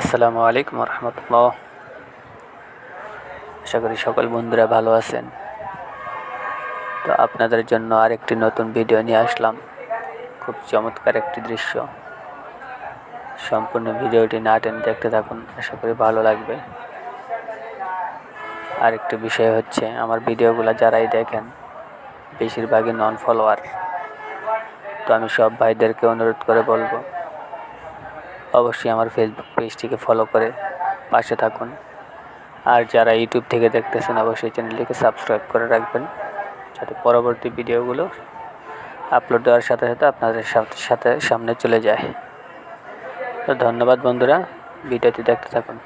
আসসালামু আলাইকুম রহমতুল্লাহ। আশা করি সকল বন্ধুরা ভালো আছেন। তো আপনাদের জন্য আরেকটি নতুন ভিডিও নিয়ে আসলাম। খুব চমৎকার একটি দৃশ্য। সম্পূর্ণ ভিডিওটি না টেনে দেখতে থাকুন, আশা করি ভালো লাগবে। আরেকটি বিষয় হচ্ছে, আমার ভিডিওগুলো যারাই দেখেন বেশিরভাগই নন ফলোয়ার। তো আমি সব ভাইদেরকে অনুরোধ করে বলবো, অবশ্যই আমার ফেসবুক পেজটিকে ফলো করে পাশে থাকুন। আর যারা ইউটিউব থেকে দেখতেছেন অবশ্যই চ্যানেলটিকে সাবস্ক্রাইব করে রাখবেন, যাতে পরবর্তী ভিডিওগুলো আপলোড দেওয়ার সাথে সাথে আপনাদের সাথে সামনে চলে যায়। তো ধন্যবাদ বন্ধুরা, ভিডিওটি দেখতে থাকুন।